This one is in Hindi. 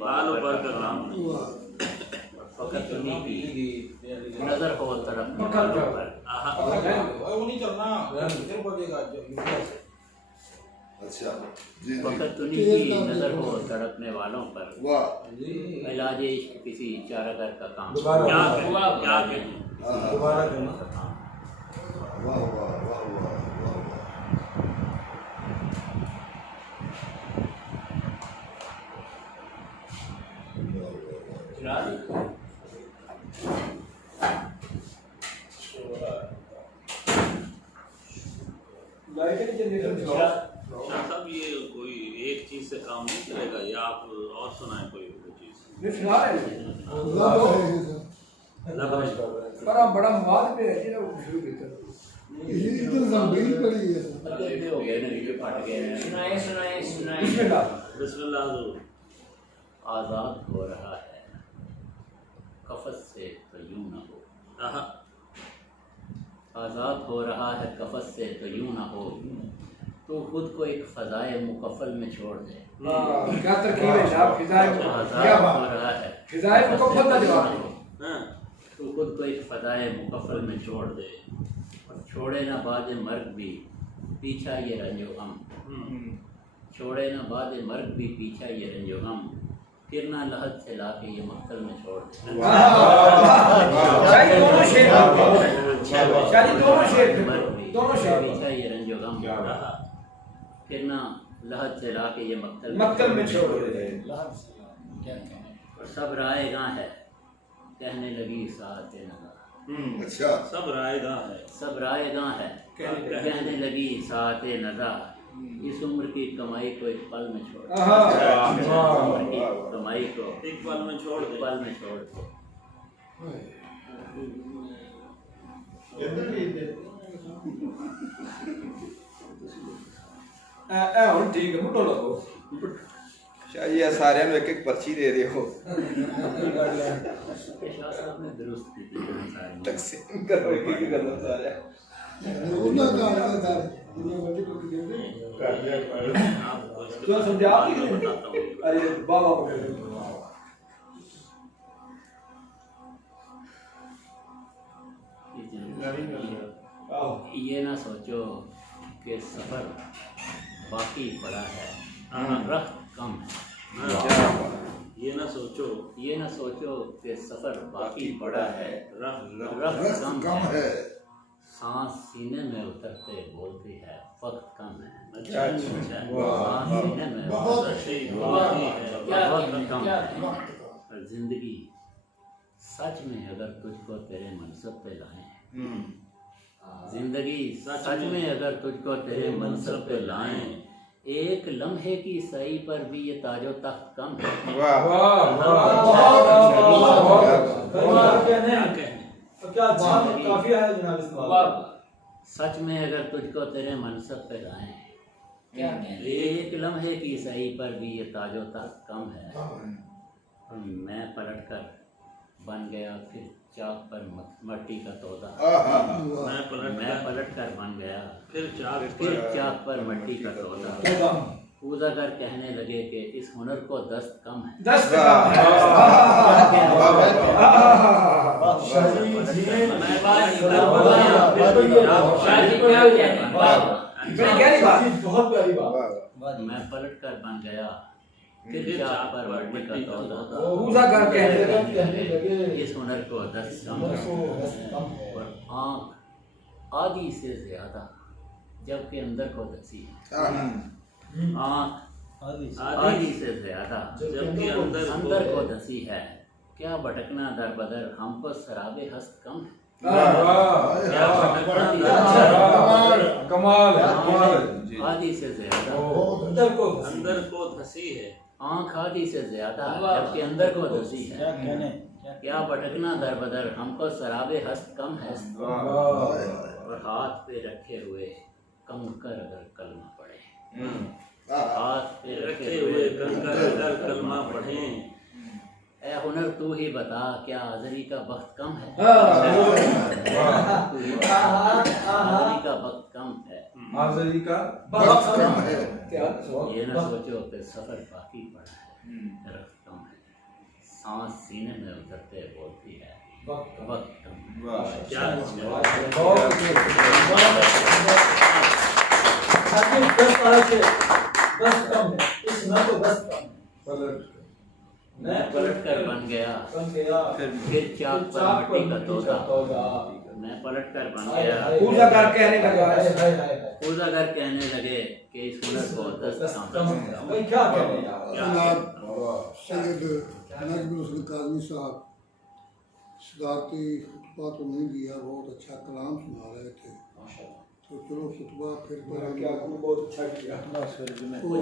बालों पर का काम फकत उन्हीं की नजर हो तरफ में अच्छा जी फकत उन्हीं की नजर हो तड़पने वालों पर इलाज इश्क किसी चारागर का काम। क्या कहें दोबारा करना। वाह वाह वाह वाह वाह साहब ये कोई एक चीज से काम नहीं चलेगा, या आप और सुनाएं कोई चीज? बड़ा मवाद पे है जी ना शुरू किया ये तो जमीन पड़ी है हो गए ना, ये फट गए। सुनाए सुनाए सुनाए। बिस्मिल्लाह। आजाद हो रहा है कफस से तो यूं न हो। आज़ाद हो रहा है कफस से तो यूं ना हो, तो खुद को एक फ़ज़ाए मुकफ़ल में छोड़ दे। क्या तरकीब है साहब, आज़ाद हो रहा है फ़ज़ाए मुकफ़ल का जवाब है। तो खुद को एक फ़ज़ाए मुकफ़ल में छोड़ दे, और छोड़े ना बाद मर्ग भी पीछा ये रंजो गम। छोड़े ना बाद मर्ग भी पीछा ये रंजो गम, किरना लहद से ला के ये मक्तल में छोड़ दे। दोनों शेर पीछा ये रंजो गम, किरना लहद से ला के ये मक्तल में छोड़ दे। सब रायगा है कहने लगी साथ नगा। अच्छा सब रायगा है, सब रायगा है कहने लगी साथ नगा, इस उम्र की कमाई को एक पल में छोड़ दे। कमाई को एक पल में छोड़ दे। पल में छोड़ दे। ठीक है, मुटो लगो शायद ये सारे में एक एक पर्ची दे रहे हो। शाह साहब ने दुरुस्त की थी सारी। तकसीम करो एक एक कर लो सारे। तो समझा आप नहीं अरे बाबा ये ना सोचो कि सफर बाकी पड़ा है, रख्त कम है। ये ना सोचो कि सफर बाकी पड़ा है, रख्त कम है। सांस सीने में उतरते बोलती है वक्त कम है। अच्छा अच्छा। सांस सीने में बहुत उतरते बोलती है वक्त कम है। और जिंदगी सच में अगर तुझको तेरे मनसब पे लाए, जिंदगी सच में अगर तुझको तेरे मनसब पे लाएं, एक लम्हे की सही पर भी ये ताजो तख्त कम है। काफी है जनाब इस बात। सच में अगर तुझको तेरे मनसब पे लाएं, एक लम्हे की सही पर भी ये ताजो तख्त कम है। और मैं पलटकर बन गया फिर चाक पर मट्टी का तोता। मैं पलट कर बन गया फिर चाक पर मट्टी का तोता। पूजागर कहने लगे कि इस हुनर को दस्त कम है। मैं पलट कर बन गया फिर चाक पर मट्टी का तोता। पूजागर कहने लगे इस हुनर को दस्त कम है। और आँख आदि से ज्यादा जबकि अंदर को दसी है। आँख आदि से ज्यादा जबकि अंदर को दसी है। क्या भटकना दर बदर हमको शराबे हस्त कम है। कमाल आदि से ज्यादा अंदर को धसी है। आँख आदि से ज्यादा जबकि अंदर को दसी है। क्या भटकना दर बदर हमको शराबे हस्त कम है। और हाथ पे रखे हुए कंकर अगर कलमा पढ़े, हाथ पे रखे हुए कंकर अगर कलमा पढ़े, ए हुनर तू ही बता क्या आज़री का वक्त कम है। आज़री का वक्त कम है। आज़री का वक्त कम है। ये ना सोचो कि सफर बाकी पड़ा है, रफ्त कम है। सांस सीने में उतरते बोलती है वक्त वक्त वाह क्या बस कम है इसमें तो बस कम मैं पलट कर बन गया बन गया फिर चाक पर मिट्टी का तोड़ा मैं पलट कर बन गया पूजागर कहने लगा पूजागर कहने लगे कि इस हुनर को 10 कम भाई क्या कहने यार जनाब सैयद नजमुल हसन काज़मी साहब सदारती खुतबा तो नहीं दिया, बहुत अच्छा कलाम सुना रहे थे। तो चलो खुतबा फिर क्या बहुत अच्छा किया। तो